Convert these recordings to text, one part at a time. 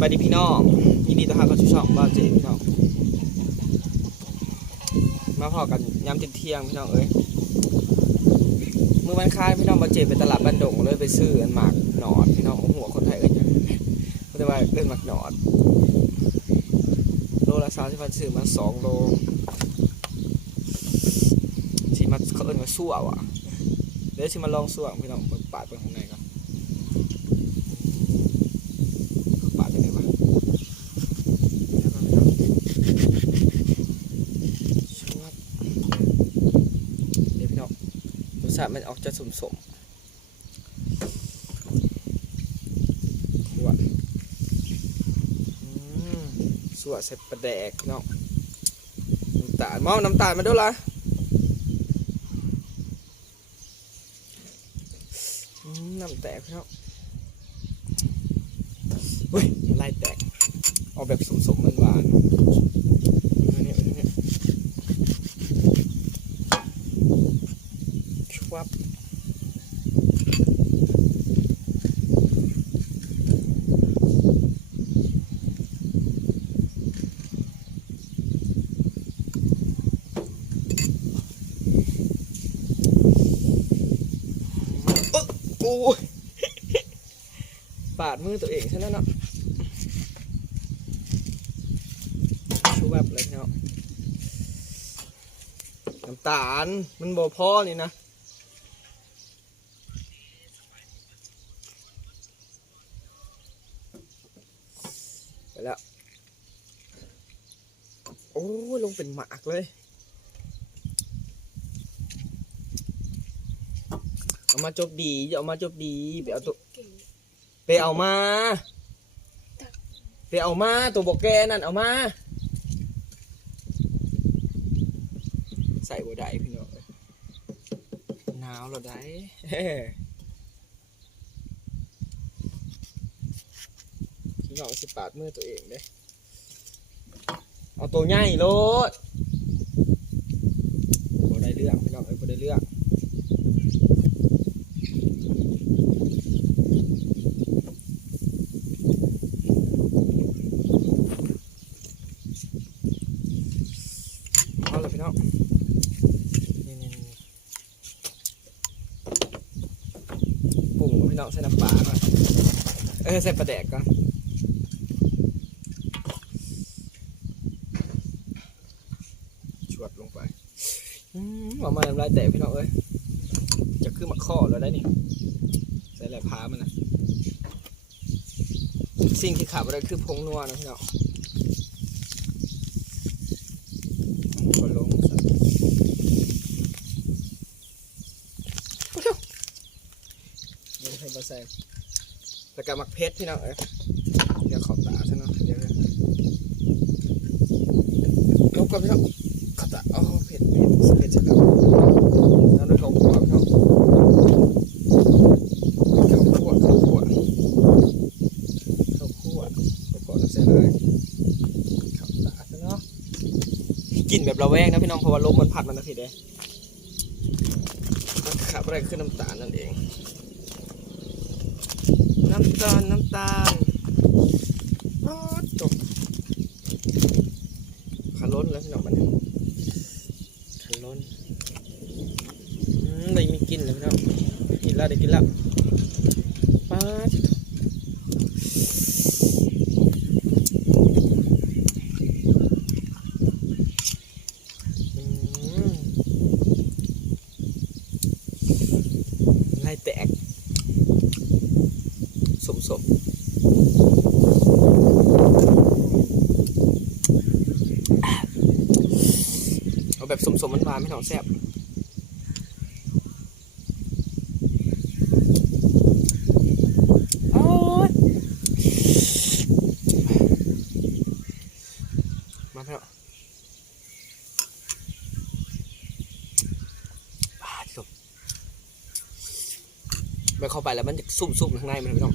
บายดีพี่น้องยินดีต้อนรับเข้าสู่ช่องบ้านเจพี่น้องมาพอกันยามเที่ยงพี่น้องเอ้ยมือวันคล้ายพี่น้องบาเจไปตลาดบ้านดงเลยไปซื้ออันหมากหนอดพี่น้องหัวคนไทยเอ้ยเขาจะว่าเล่นหมากหนอดโลละสามสิบพันซื้อมาสองโลชิมาเขาเอิ้นว่าสั่วว่ะเดี๋ยวชิมาลองสั่วพี่น้องปาดไปข้างในก่อนปาดไปไหนวะแล้วก็พี่น้องชวบเดี๋ยวพี่น้องรสชาติมันออกจะสมสมๆขวดอืมสั่วใส่ปลาแดกพี่น้องน้ำตาลมองน้ำตาลมาด้วยล่ะน้ำแตกครับเฮ้ยลายแตก เอาแบบสมๆหวานๆเอาเนี่ยเอาเนี่ยชวับ เอ้อโอ้ยปาดมือตัวเองใช่แล้วเนาะชูแบบเลยเนาะน้ำตาลมันบ่พอนี่นะไปแล้ว โอ้ยลงเป็นหมากเลย เอามาจบดีอย่าเอามาจบดีไปเอาตัวไปเอามาไปเอามาตัวบอกแกนั่นเอามา ใส่บัได้พี่น้องเอ้ยหนาวเหราได้พี่น้องสิปาดมือตัวเองเด้เอาตัวใหญ่โลดบ่ได้เรื่องพี่น้องเอ้ยบ่ได้เรื่อง เอาละพี่น้องนี่นี่นี่ปรุงพี่น้องใส่น้ำปลาก่อนเออ ใส่ปลาแดกก่อนชวดลงไปอืมหวานมาน้ำลายแตกพี่น้องเอ้ย จะขึ้นมาข้อแล้วได้นี่ ใส่แหละพามันนะสิ่งที่ขาดไปได้คือผงนัวนะพี่น้องก็ลงซะเดี๋ยวให้บะแซง แล้วก็มักเพชรพี่น้องเอ้ยเดี๋ยวขอบตาซะเนาะเดี๋ยวเดี๋ยวลบก่อนพี่น้องขอบตาอ๋อเผ็ดเผ็ดเผ็ดจังครับแล้วด้วยข้าวคั่วพี่น้องข้าวคั่วข้าวคั่วข้าวคั่วข้าวคั่วน้ำเส้นเลยขอบตาซะเนาะกลิ่นแบบระแวงนะพี่น้องเพราะว่าลมมันพัดมันนะทีเด้ขับอะไรขึ้นน้ำตาลนั่นเอง น้ำตาลน้ำตาลอ๋อจบขาล้นแล้วพี่น้องมันเนี่าล้นอืมได้มีกินแล้วพี่น้องกินแล้วได้กินแล้วป้าดอืมไล่แตก สมสมเอาแบบสมสมมันหวานๆไม่ท้องแซ่บโอ้ยมาเถอะอ่าจบไปเข้าไปแล้วมันจะซุ่มๆข้างในมันไม่ต้อง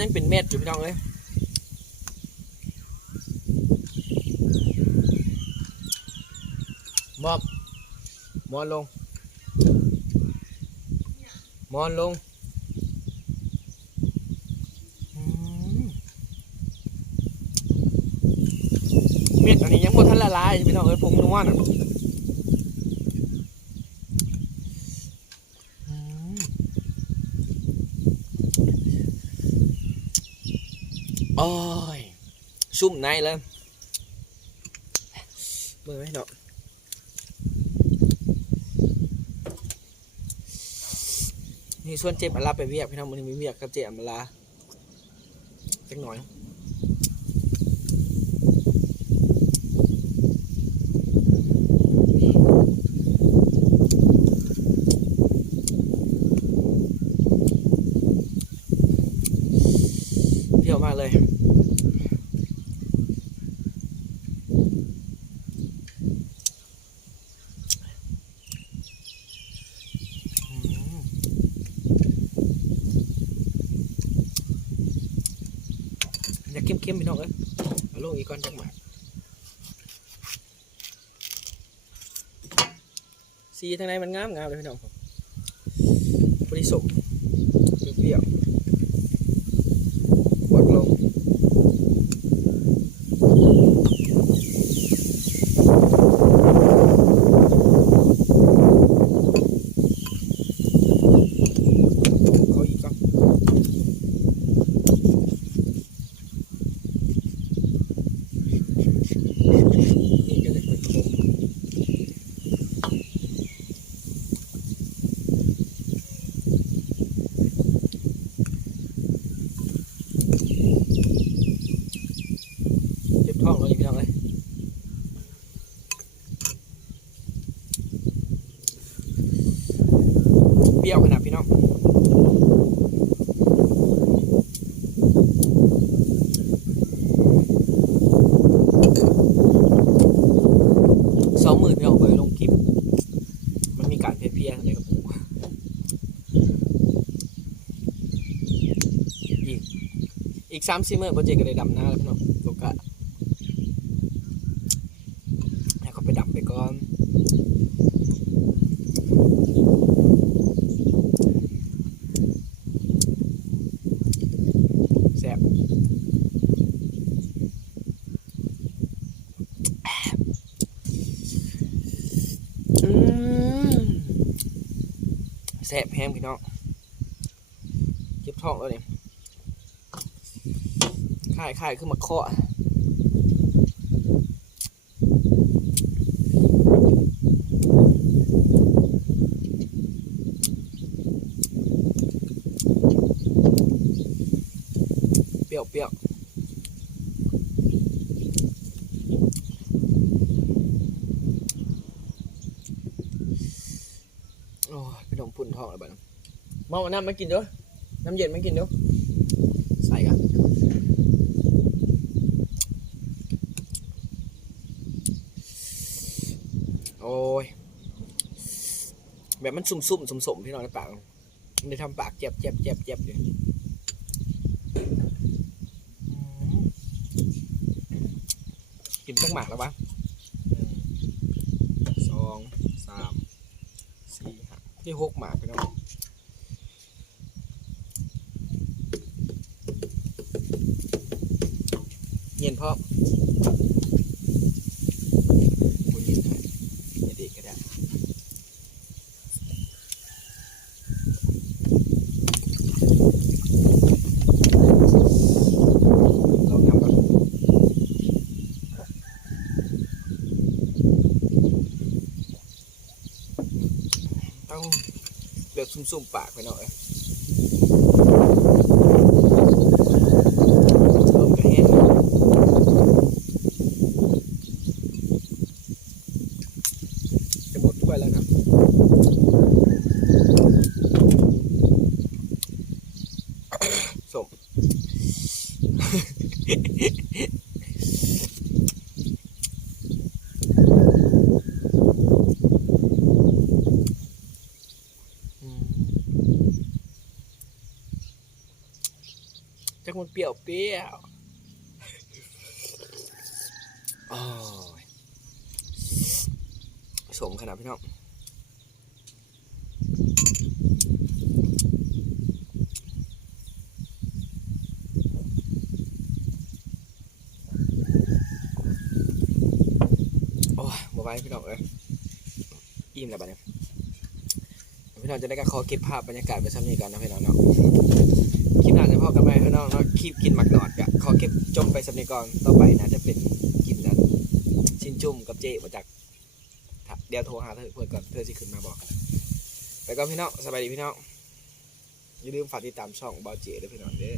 ยังเป็นเม็ดอยู่พี่น้องเลยมอบมอนลง มอนลงอืมเม็ดอันนี้ยังบนทันละลายพี่น้องเอ้ยผงนัวน่ะอืมโอ้ย ซุ่มในเลยเบิ่งไหมเนาะนี่ส่วนเจ็บอันลาไปเวียกพี่น้องมันมีเวียกกับเจ็บอันลาจักหน่อยเที่ยวมากเลย อืม อยากเข้มๆพี่น้องเอ้ยเอาลงอีกก้อนจังหวะสีทางในมันงามงามเลยพี่น้องผมบริสุทธิ์เปรี้ยวๆวัดลงเอาอีกก้อน นี่ก็เลยเป็นโคมเจ็บท้องแล้วนี่พี่น้องเลยเปรี้ยวขนาดพี่น้อง สองหมื่นพี่น้องไปลงคลิป มันมีการเพี้ยๆอะไรกับผมอีกอีกสามสี่เมื่อโปรเจกต์ก็ได้ดำหน้าแล้วพี่น้องโอกาสให้เขาไปดำไปก่อนแซ่บอืม แสบแฮมพี่น้องเจ็บท้องแล้วเนี่ยค่ายค่ายขึ้นมาเคาะเปรี้ยวเปรี้ยวโอ้ยพี่ น้องปุ่นท้องแล้วบ้านมองน้ำมากินด้อน้ำเย็นมากินด้อใส่กันโอ้ย แบบมันสุ่มๆสมๆพี่น้องในปากมันได้ทำปากเจ็บเจ็บเจ็บเจ็บอยู่อืมกินตั้งหมากแล้วปะหนึ่งสองสามสี่ห้า ที่หกหมากพี่น้องเย็นพ่อยเย็นด้วยอย่าดีก็ได้ลองทำก่อน ต้องเลือกซุ่มๆปากไปหน่อยลมก็แห้งจะหมดถ้วยแล้วนะ สม อืม มันเปรี้ยวเปรี้ยวโอ้ยสมขนาดพี่น้องโอ้ยบ่ไหวพี่น้องเอ้ยอิ่มแล้วบัดนี้พี่น้องจะได้ก็ขอเก็บภาพบรรยากาศไปซ้ำนี้ก่อนนะพี่น้องเนาะ ลิปหน้าจะพ่อกันไหมพี่น้องเนาะคลิปกินหมักหนอดกะขอเก็บจมไปสำนีก่อนต่อไปนะจะเป็นกินนั้นชินจุ่มกับเจมาจากเดี๋ยวโทรหาเธอเพื่อนก่อนเธอจะขึ้นมาบอกไปก่อนพี่น้องสบายดีพี่น้องอย่าลืมฝากติดตามช่องบอเจด้วยพี่น้องเด้อ